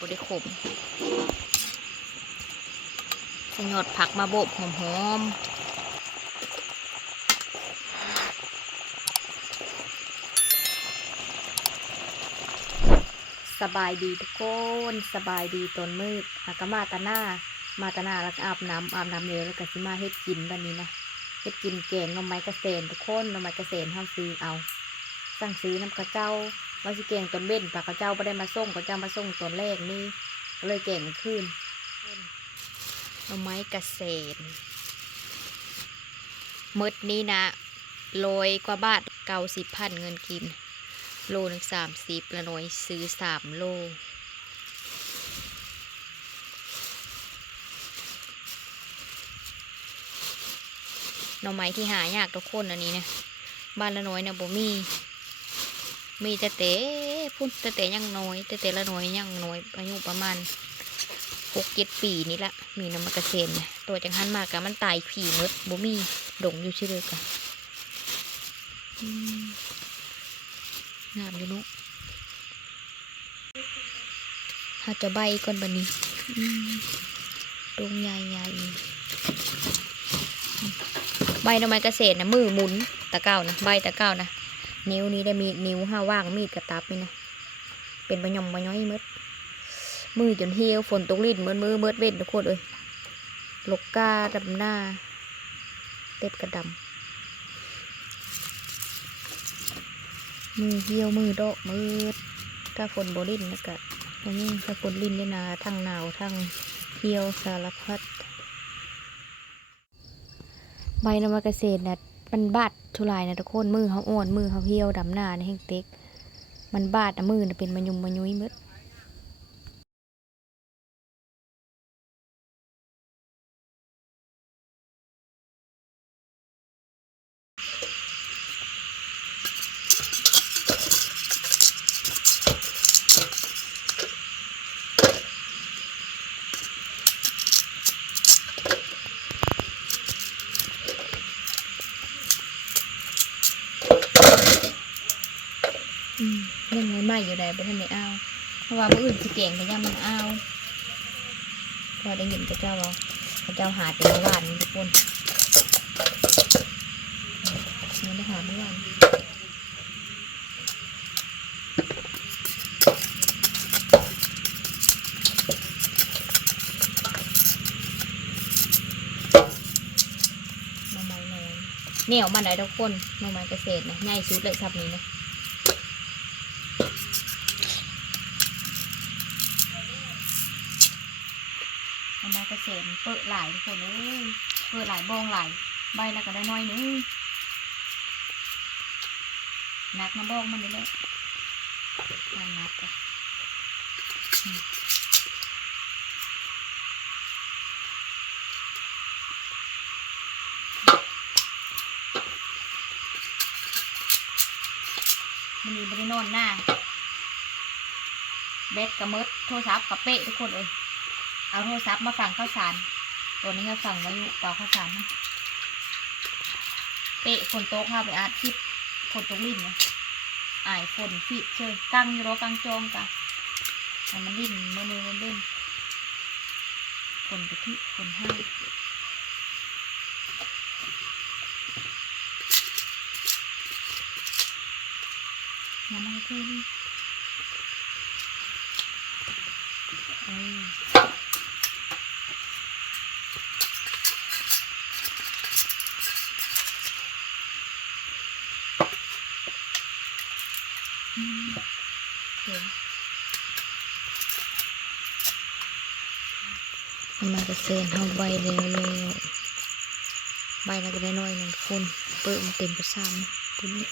บได้ขมสยอดผักมาโบกหอมสบายดีทุกคนสบายดีตอนมืดหากมาตาหน้าแล้วก็อาบน้ำเลยแล้วก็สิมาเฮ็ดกินวันนี้นะเฮ็ดกินแกงหน่อไม้กระเสนทุกคนหน่อไม้กระเสนเฮาซื้อเอาสั่งซื้อน้ำกระเจ้าว่าสิแกงตอนเบ้นปากกระเจ้าไม่ได้มาส่งกระเจ้ามาส่งตอนแรกนี่ก็เลยแกงขึ้นหน่อไม้กระเสนมืดนี้นะ100 กว่าบาท90,000เงินกินโลนึง30ละน้อยซื้อ3 โลหน่อไม้ที่หายากทุกคนอันนี้นะบ้านละน้อยนะบ่มีแต่พุ่นแต่ยังน้อยแต่ละน้อยยังน้อยอายุประมาณ6-7 ปีนี่ละมีหน่อไม้กระเซ็นนะตัวจังหันมากะมันตายผีมดบ่มีดงอยู่ชื่อเดียวกันงามอยู่นุถ้าจะใบก่อนบันนี้ตรงใหญ่ใบหน่อไม้กระเซ็นนะมือหมุนตะเก้านะใบตะเก้านะนิ้วนี้ได้มีนิ้วห้าว่างมีดกระตับนี่นะเป็นใบหย่อมใบย้อยมือจนเหี่ยวฝนตกลิ้นมือเว้นทุกคนเลยลกกาดำหน้าเต็บกระดำมือเหี่ยวมือดอกมือถ้าฝนโบลิ้นนะกะอันนี้ถ้าฝนลิ้นได้นาทั้งหนาวทั้งเหี่ยวสารพัดใบหน่อไม้กระเซ็นนะมันบาดทุลายนะทุกคนมือเขาอ่อนมือเขาเหี่ยวดำหน้าในแห้งเต็กมันบาดนะมือนะเป็นมะยุมมะยุยมืดยังไม่อยู่ใดบ่ทันได้เอาเพราะว่ามื้ออื่นสิแกงก็ยังมันเอาพอได้ยินพระเจ้าว่าพระเจ้าหาแต่เมื่อวานทุกคนไม่ได้หาเมื่อวานหน่อไม้น้อยเหนียวมันได้ทุกคนหน่อไม้เกษตรนะง่ายสุดเลยครับนี้นะหน่อไม้เกษตรเปิดหลายทุกคนเลยเปิดหลายบองหลายใบแล้วก็ได้น้อยนึงนักน้ำบองมันเลยนักเลยมันมีบริโนอนหน้าเบ็ดกระมืดโทรศัพท์กระเป๊ะทุกคนเลยเอาโทรศัพท์มาฟังข้าวสารตัวนี้ก็ฟังวายุเป่าข้าวสารเป๊ะฝนโต๊ะข้าไปอาทิตย์ฝนตกลิ้นนะอายฝนฟิเชยกังอยู่รอกางจองกะมันลิ้นมือมันเล่นฝนกะทิฝนให้น้ำมันก็คือมันจะเซ็นเอาใบเร็วใบแล้วก็ได้น้อยหนึ่งคนเปิดมันเต็มกระซ้ำตัวนี้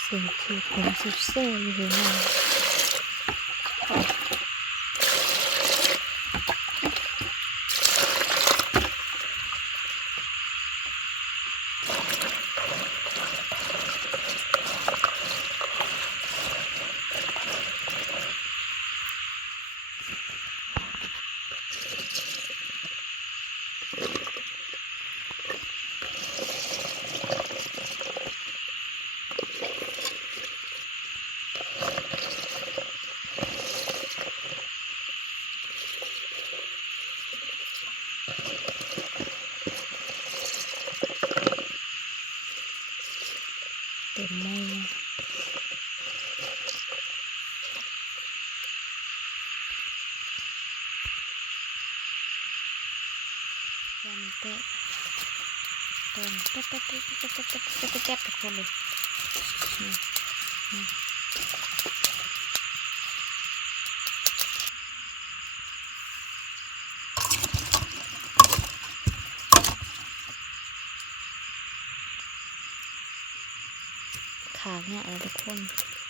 เสียงคือผมสุดเซ่อยู่เลยนะ แป้งแป๊บแป๊บแป๊บแป๊บแป๊บแป๊บแป๊บแป๊บทุกคนเลยขาเนี่ยอะไรทุกคน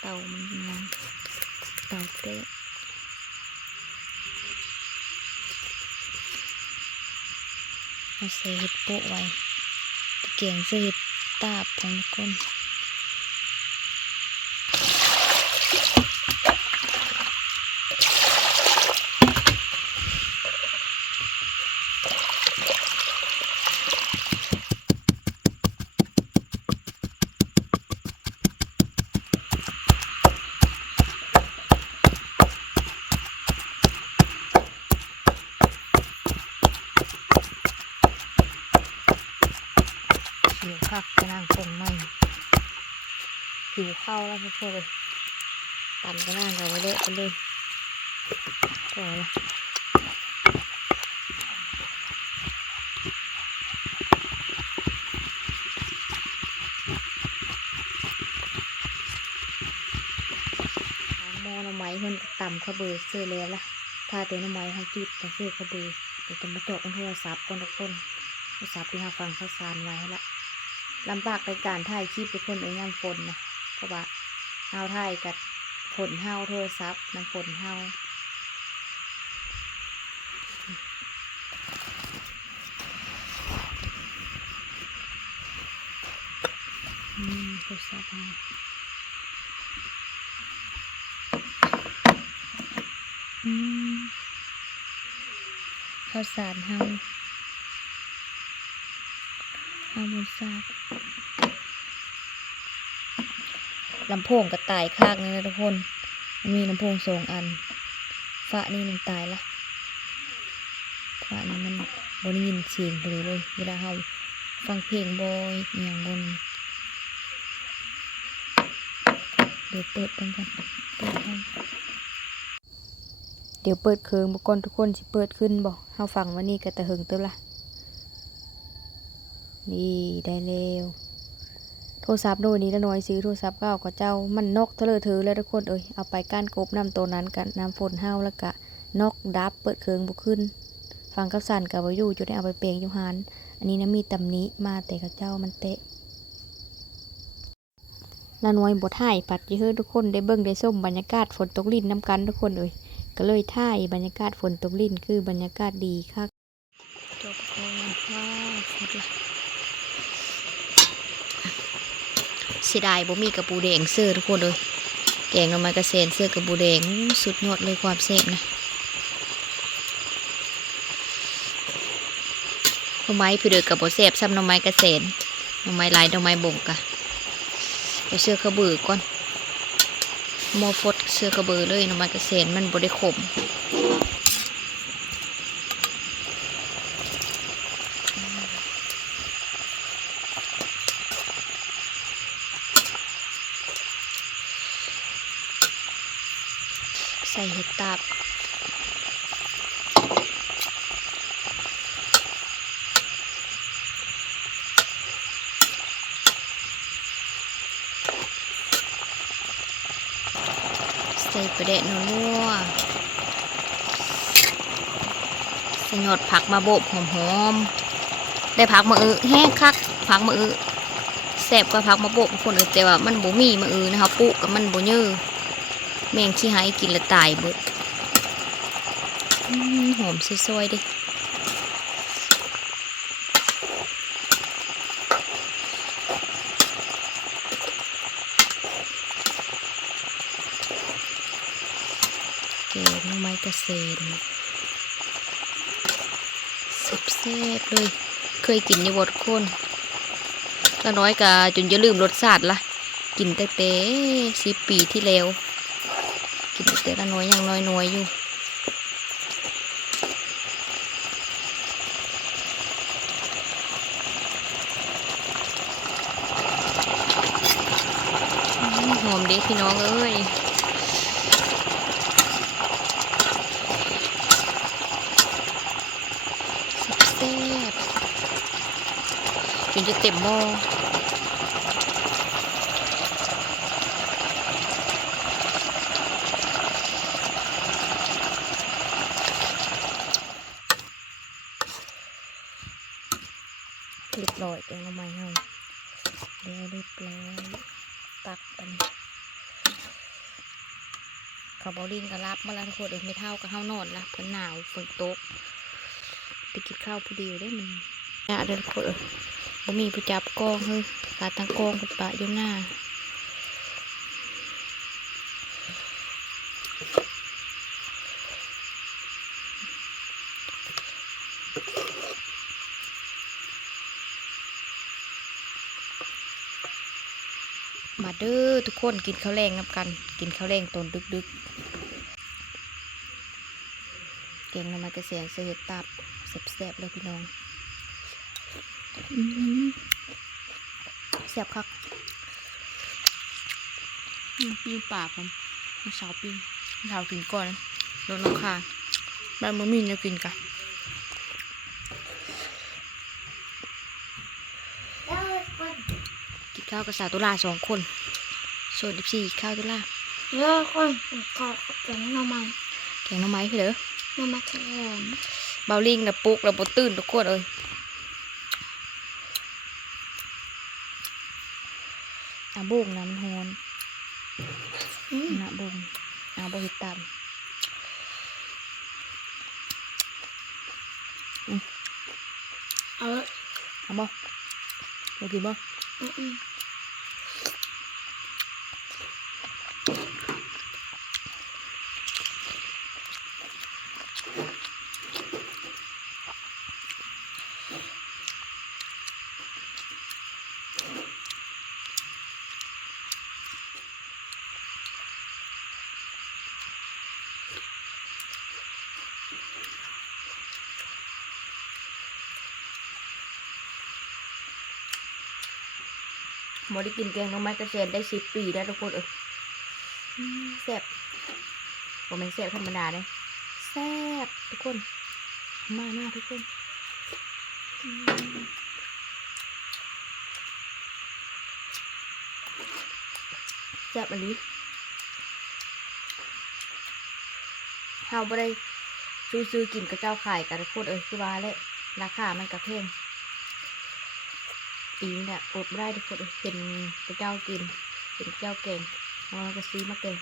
เตามันยังเตาเตะเอาเศษเห็ดโปะไว้เก่งเศษเห็ดตาบของทุกคนหิวคักกระนางปงไม่หิวข้าวแล้วทุกคนเลยปั่นกระนางกันไปเลยกันเลยพอละหม้อน้ำไม้เพิ่นต่ำข้าวเบอร์เสื้อแล้วล่ะถ้าเต็มน้ำไม้เขาจุดแต่เสื้อข้าวเบอร์เดี๋ยวจะมาจบกันโทรศัพท์กันทุกคนโทรศัพท์ที่เราฟังข้าวสารไว้ละลำบากในการถ่ายคลิปทุกคนเอ้ยน้ำฝนนะเพราะว่าเฮาถ่ายกับฝนเฮาโทรศัพท์น้ำฝนเฮาโทรศัพท์เฮาข้าวสารเฮาบนซากลำโพงก็ตายข้างนี่นะทุกคนมีลำโพง2 อันฝ้านี่มันตายละฝ้านี่มันบนยินเสียงเลยเวลาเราฟังเพลงบ่อยอย่างบนเดี๋ยวเปิดกันก่อนเปิดให้เดี๋ยวเปิดเครื่องบุกคนทุกคนสิเปิดขึ้นบอกเราฟังวันนี้ก็ตะหึงตัวละนี่ได้แล้วโทรศัพท์โน่นนี้ละน้อยซื้อโทรศัพท์เก่าก็เจ้ามันนกทะเลเธอแล้วทุกคนเอาไปก้านกบน้ำตัวนั้นกันน้ำฝนเฮาแล้วก็นกดับเปิดเครื่องบุขึ้นฟังกับสั่นกับวายุจะได้เอาไปเปลงยูฮานอันนี้นะมีตำนี้มาแต่กับเจ้ามันเตะละน้อยบทถ่ายปัดยี่ห้อทุกคนได้เบิ่งได้ส้มบรรยากาศฝนตกลิ้นน้ำกันทุกคนก็เลยถ่ายบรรยากาศฝนตกลิ้นคือบรรยากาศดีค่ะจบก่อนว้าวสุดละเสียดายบ่มีกระปูแดงเสื้อทุกคนแกงลงมากระเซ็นเสื้อกระปูแดงสุดยอดเลยความแซ่บนะหน่อไม้พี่เดือกับโบแซ่บซ้ำหน่อไม้กระเซ็นหน่อไม้ลายหน่อไม้บ่งกะไปเสื้อกระบือก่อนโมฟดเสื้อกระบือเลยหน่อไม้กระเซ็นมันบ่ได้ขมใส่เห็ดตาบใส่ประเด็นนัวใส่หยอดผักมาโบกหอมๆได้ผักมะอื้อแห้งคักผักมะอื้อแซ่บกว่าผักมะโบกคนอื่นแต่ว่ามันบ่มีมะอื้อนะคะปุ๊กับมันบ่เยอะแมงขี้หายกินละตายเบิดหอมซอยๆดิแกงหน่อไม้กระเซ็นแซ่บๆเลยเคยกินอยู่บ่ทุกคนละน้อยกะจนจะลืมรสชาติละกินตั้งแต่10 ปีที่แล้วกินแต่ละน้อยยังน้อยอยู่หอมดิพี่น้องเอ้ยแซ่บ จนจะเต็มหม้อเรียบร้อยแกงหน่อไม้เฮาแล้วเรียบร้อยตักกันเขาบอลิงก็รับมาแล้วทุกคนไม่เท่ากับเฮานอนละเพิ่นหนาวฝนตกไปกินข้าวผู้เดียวได้มันเนี่ยเดินทุกคนบ่มีผู้จับกองเฮ้ยขาตั้งกองกับปะอยู่หน้ามาเด้อทุกคนกินข้าวแรงนับกันกินข้าวแรงตอนดึกๆแกงหน่อไม้กระเสียนเสียตับแซ่บๆเลยพี่น้องแซ่บคักปิ้งปากผมเช้าปิ้งเช้ากินก่อนรถน้องค่ะบ้านมะมีเนี่ยกินกันกินข้าวกับสาวตุลา2 คนส่วน14ข้าวตุลาเยอะคนก็แกงหน่อไม้แกงหน่อไม้คือเด้อหน่อไม้แกงเบาลิงนะปุ๊กแล้วบ่ตื่นทุกคนเลยอาบุ้งนะมันฮอนนะบุ้งเอาบ่เฮ็ดตามเอาบ่กินบ่ได้กินแกงหน่อไม้กระเชนได้10 ปีได้ทุกคนแซ่บผมไม่แซ่บธรรมดาเลยแซ่บทุกคนมาทุกคนแซ่บอันนี้เฮาบ่ได้ซื้อกินกับเจ้าขายกันทุกคนคือว่าแหละราคามันกระเพ่งปีนี้เนี่ยอดไม่ได้ทุกคนเป็นเจ้ากินเป็นเจ้าเก่งเราจะซื้อมาเก่ง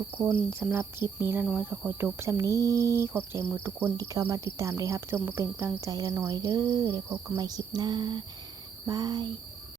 ทุกคนสำหรับคลิปนี้ละน้อยก็ขอจบสำนี้ขอบใจมือทุกคนที่เข้ามาติดตามเลยครับชมมาเป็นกำลังใจละน้อยเด้อเดี๋ยวพบกันใหม่คลิปหน้าบาย